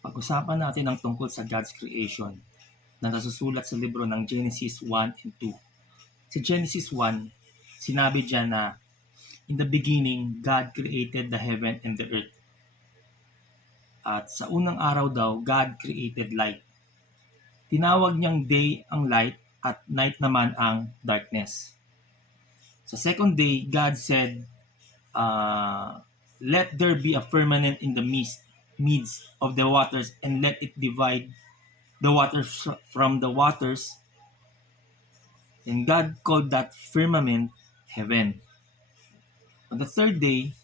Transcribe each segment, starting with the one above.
Pag-usapan natin ang tungkol sa God's creation na nasusulat sa libro ng Genesis 1 and 2. Sa Genesis 1, sinabi diyan na, "In the beginning, God created the heaven and the earth." At sa unang araw daw, God created light. Tinawag niyang day ang light at night naman ang darkness. Sa second day, God said, "Let there be a firmament in the midst of the waters, and let it divide the waters from the waters." And God called that firmament heaven. On the third day,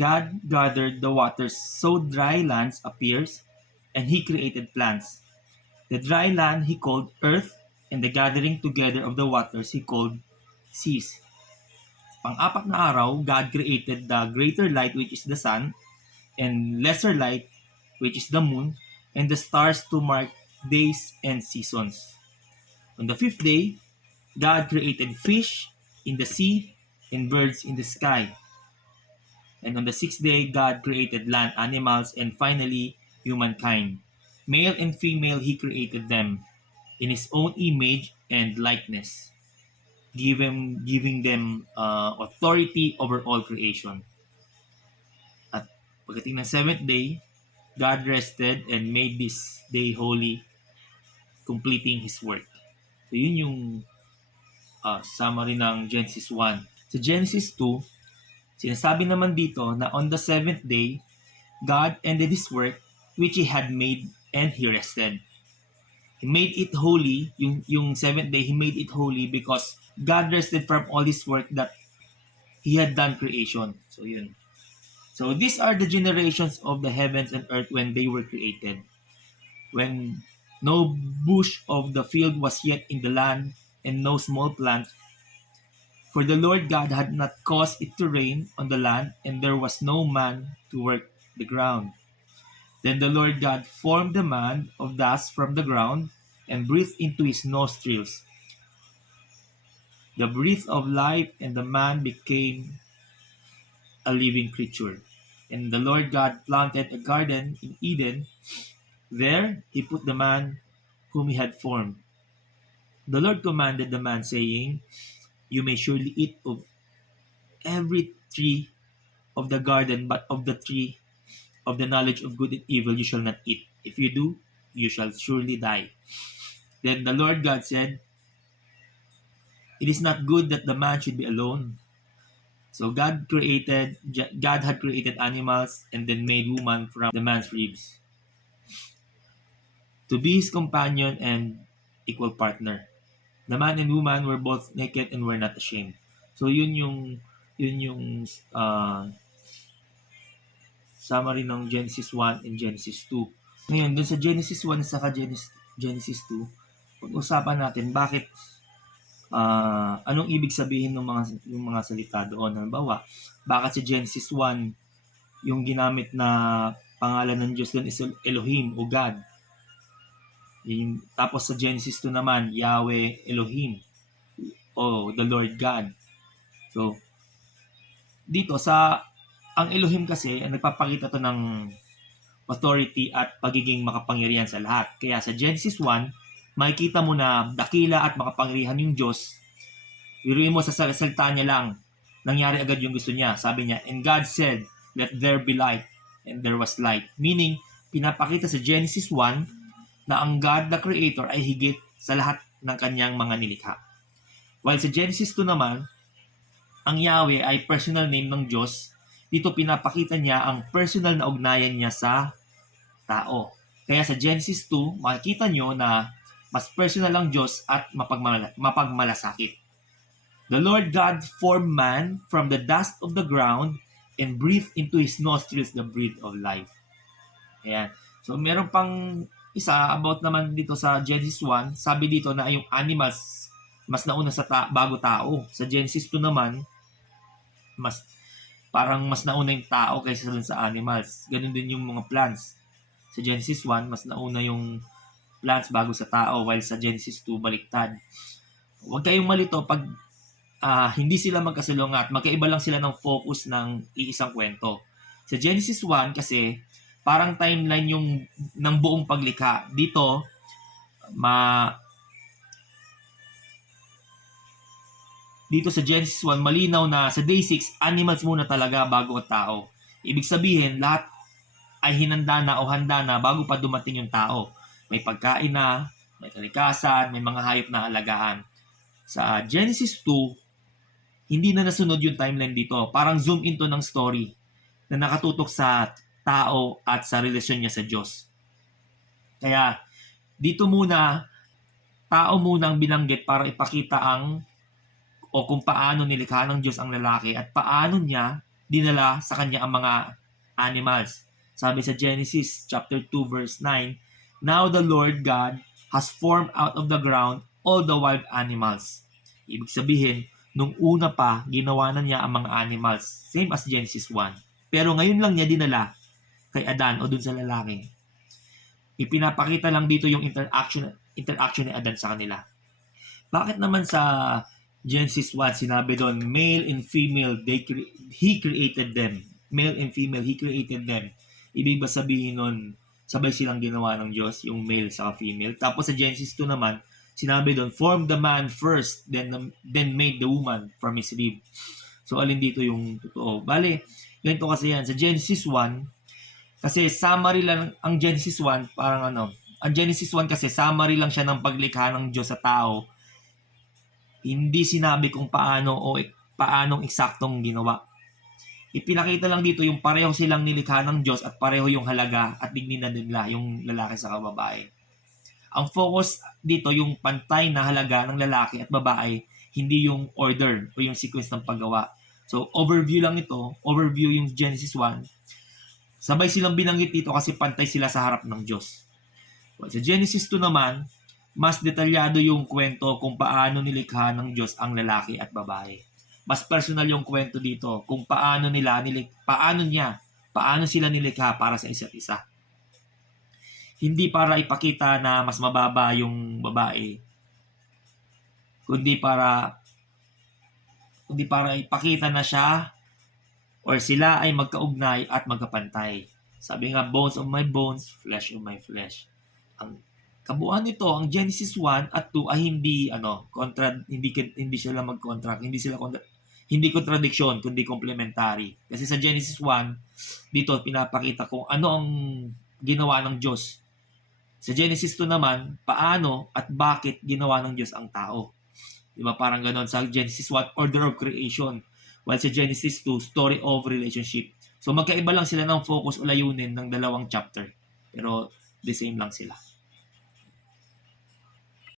God gathered the waters so dry lands appears, and he created plants. The dry land he called earth, and the gathering together of the waters he called seas. Pang-apat na araw, God created the greater light, which is the sun, and lesser light, which is the moon, and the stars to mark days and seasons. On the fifth day, God created fish in the sea and birds in the sky. And on the sixth day, God created land animals and finally humankind. Male and female, he created them in his own image and likeness, giving them authority over all creation. At pagdating ng seventh day, God rested and made this day holy, completing His work. So yun yung summary ng Genesis 1. Sa Genesis 2, sinasabi naman dito na on the seventh day, God ended His work which He had made and He rested. He made it holy, yung seventh day, He made it holy because God rested from all His work that He had done creation. So yun. So these are the generations of the heavens and earth when they were created. When no bush of the field was yet in the land, and no small plant. For the Lord God had not caused it to rain on the land, and there was no man to work the ground. Then the Lord God formed the man of dust from the ground, and breathed into his nostrils the breath of life, and the man became a living creature. And the Lord God planted a garden in Eden. There he put the man whom he had formed. The Lord commanded the man, saying, "You may surely eat of every tree of the garden, but of the tree of the knowledge of good and evil you shall not eat. If you do, you shall surely die." Then the Lord God said, "It is not good that the man should be alone." So God had created animals and then made woman from the man's ribs to be his companion and equal partner. The man and woman were both naked and were not ashamed. So yun yung summary ng Genesis 1 and Genesis 2. Ngayon, dun sa Genesis 1 at saka Genesis 2, pag-usapan natin bakit anong ibig sabihin ng mga salita doon. Halimbawa, bakit sa Genesis 1 yung ginamit na pangalan ng Diyos doon is Elohim o God. Tapos sa Genesis 2 naman, Yahweh Elohim o the Lord God. So, dito ang Elohim kasi, nagpapakita to ng authority at pagiging makapangyarihan sa lahat. Kaya sa Genesis 1, makikita mo na dakila at makapangyarihan yung Diyos. Biruin mo sa salita niya lang, nangyari agad yung gusto niya. Sabi niya, "And God said, let there be light, and there was light." Meaning, pinapakita sa Genesis 1 na ang God, the Creator, ay higit sa lahat ng kanyang mga nilikha. While sa Genesis 2 naman, ang Yahweh ay personal name ng Diyos. Dito pinapakita niya ang personal na ugnayan niya sa tao. Kaya sa Genesis 2, makikita nyo na mas personal ang Diyos at mapagmalasakit. The Lord God formed man from the dust of the ground and breathed into his nostrils the breath of life. Ayan. So meron pang isa about naman dito sa Genesis 1, sabi dito na yung animals mas nauna sa bago tao. Sa Genesis 2 naman, parang mas nauna yung tao kaysa sa animals. Ganun din yung mga plants. Sa Genesis 1, mas nauna yung plants bago sa tao, while sa Genesis 2, baliktad. Huwag kayong malito pag hindi sila magkasalungat. Magkaiba lang sila ng focus ng iisang kwento. Sa Genesis 1 kasi, parang timeline yung ng buong paglikha. Dito, dito sa Genesis 1, malinaw na sa day 6, animals muna talaga bago ang tao. Ibig sabihin, lahat ay hinanda na o handa na bago pa dumating yung tao. May pagkain na, may kalikasan, may mga hayop na alagaan. Sa Genesis 2, hindi na nasunod yung timeline dito. Parang zoom into ng story na nakatutok sa tao at sa relasyon niya sa Diyos. Kaya dito muna, tao muna ang binanggit para ipakita o kung paano nilikha ng Diyos ang lalaki at paano niya dinala sa kanya ang mga animals. Sabi sa Genesis chapter 2 verse 9, "Now the Lord God has formed out of the ground all the wild animals." Ibig sabihin, nung una pa, ginawa na niya ang mga animals. Same as Genesis 1. Pero ngayon lang niya dinala kay Adan o dun sa lalaki. Ipinapakita lang dito yung interaction ni Adan sa kanila. Bakit naman sa Genesis 1, sinabi doon, male and female, he created them. Male and female, he created them. Ibig ba sabihin nun, sabay silang ginawa ng Diyos, yung male sa female. Tapos sa Genesis 2 naman, sinabi doon, form the man first, then made the woman from his rib. So, alin dito yung totoo? Bale, ganito kasi yan. Sa Genesis 1, kasi summary lang, ang Genesis 1, parang ang Genesis 1 kasi summary lang siya ng paglikha ng Diyos sa tao. Hindi sinabi kung paanong eksaktong ginawa. Ipinakita lang dito yung pareho silang nilikha ng Diyos at pareho yung halaga at digninan nila, yung lalaki sa babae. Ang focus dito yung pantay na halaga ng lalaki at babae, hindi yung order o yung sequence ng paggawa. So, overview lang ito. Overview yung Genesis 1. Sabay silang binanggit dito kasi pantay sila sa harap ng Diyos. Sa Genesis 2 naman, mas detalyado yung kwento kung paano nilikha ng Diyos ang lalaki at babae. Mas personal yung kwento dito kung paano sila nilikha para sa isa't isa. Hindi para ipakita na mas mababa yung babae, kundi para ipakita na siya or sila ay magkaugnay at magkapantay. Sabi nga, bones of my bones, flesh of my flesh. Ang kabuuan nito, ang Genesis 1 at 2 ay hindi sila mag-contract, hindi contradiction, kundi complementary. Kasi sa Genesis 1, dito pinapakita kung ano ang ginawa ng Diyos. Sa Genesis 2 naman, paano at bakit ginawa ng Diyos ang tao. Diba parang ganon sa Genesis 1, order of creation. While sa Genesis 2, story of relationship. So magkaiba lang sila ng focus o layunin ng dalawang chapter. Pero the same lang sila.